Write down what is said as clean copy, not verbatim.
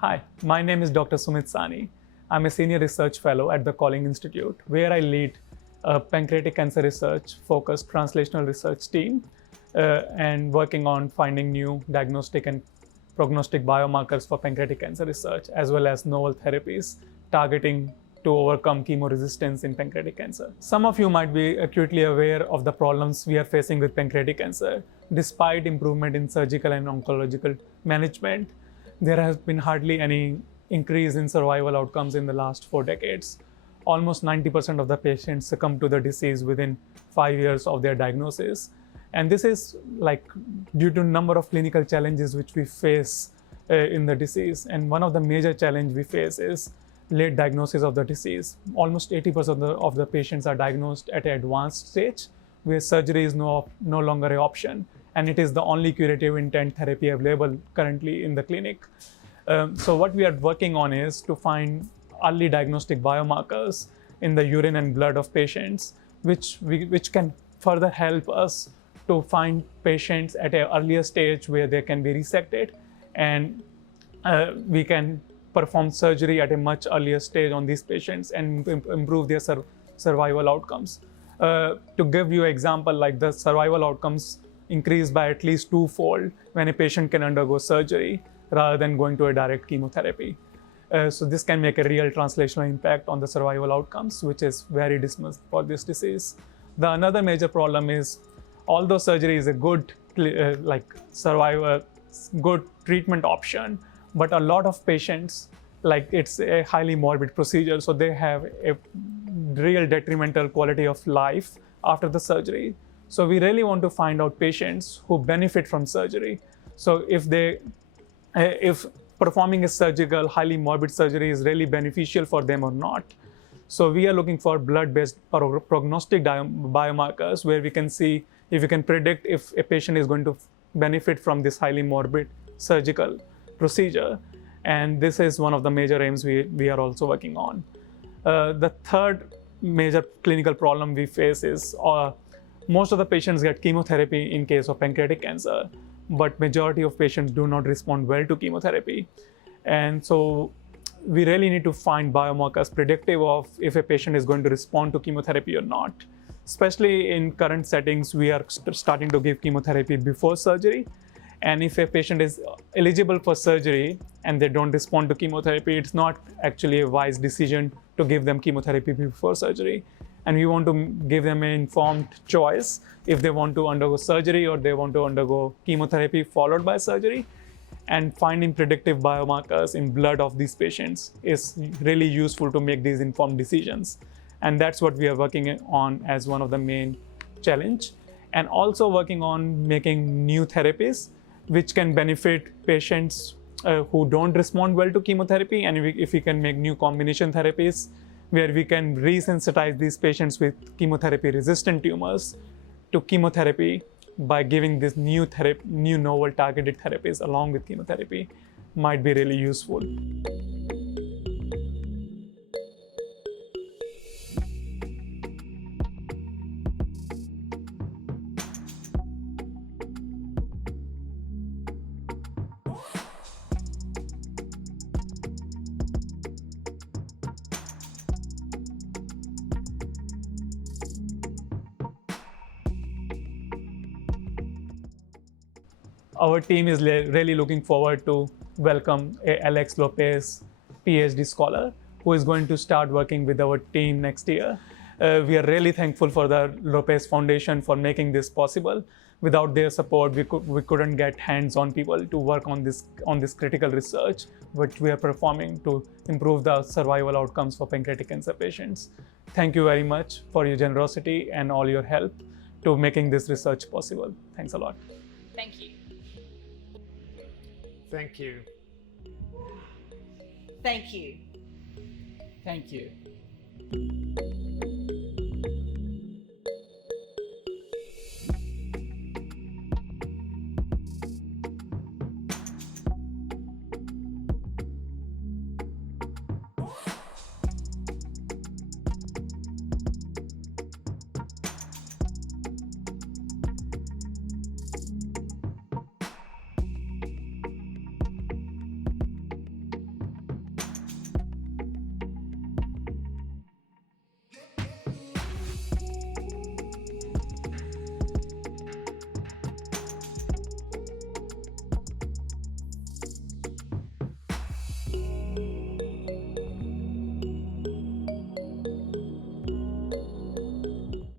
Hi, my name is Dr. Sumit Sahni. I'm a senior research fellow at the Kolling Institute, where I lead a pancreatic cancer research focused translational research team and working on finding new diagnostic and prognostic biomarkers for pancreatic cancer research, as well as novel therapies targeting to overcome chemoresistance in pancreatic cancer. Some of you might be acutely aware of the problems we are facing with pancreatic cancer. Despite improvement in surgical and oncological management, there has been hardly any increase in survival outcomes in the last 4 decades. Almost 90% of the patients succumb to the disease within 5 years of their diagnosis. And this is due to a number of clinical challenges which we face in the disease. And one of the major challenges we face is late diagnosis of the disease. Almost 80% of the patients are diagnosed at an advanced stage, where surgery is no longer an option, and it is the only curative intent therapy available currently in the clinic. So what we are working on is to find early diagnostic biomarkers in the urine and blood of patients, which can further help us to find patients at an earlier stage where they can be resected, and we can perform surgery at a much earlier stage on these patients and improve their survival outcomes. To give you an example, like the survival outcomes increase by at least 2-fold when a patient can undergo surgery rather than going to a direct chemotherapy. So this can make a real translational impact on the survival outcomes, which is very dismal for this disease. The another major problem is, although surgery is a good good treatment option, but a lot of patients, it's a highly morbid procedure, so they have a real detrimental quality of life after the surgery. So we really want to find out patients who benefit from surgery. So if performing a surgical, highly morbid surgery is really beneficial for them or not. So we are looking for blood-based prognostic biomarkers, where we can see if we can predict if a patient is going to benefit from this highly morbid surgical procedure. And this is one of the major aims we are also working on. The third major clinical problem we face is most of the patients get chemotherapy in case of pancreatic cancer, but majority of patients do not respond well to chemotherapy. And so we really need to find biomarkers predictive of if a patient is going to respond to chemotherapy or not. Especially in current settings, we are starting to give chemotherapy before surgery. And if a patient is eligible for surgery and they don't respond to chemotherapy, it's not actually a wise decision to give them chemotherapy before surgery. And we want to give them an informed choice if they want to undergo surgery or they want to undergo chemotherapy followed by surgery. And finding predictive biomarkers in blood of these patients is really useful to make these informed decisions. And that's what we are working on as one of the main challenge. And also working on making new therapies which can benefit patients who don't respond well to chemotherapy. And if we can make new combination therapies where we can resensitize these patients with chemotherapy-resistant tumors to chemotherapy by giving this new novel targeted therapies along with chemotherapy, might be really useful. Our team is really looking forward to welcome Alex Lopez, PhD scholar, who is going to start working with our team next year. We are really thankful for the Lopez Foundation for making this possible. Without their support, we couldn't get hands-on people to work on this critical research, which we are performing to improve the survival outcomes for pancreatic cancer patients. Thank you very much for your generosity and all your help to making this research possible. Thanks a lot. Thank you. Thank you. Thank you. Thank you.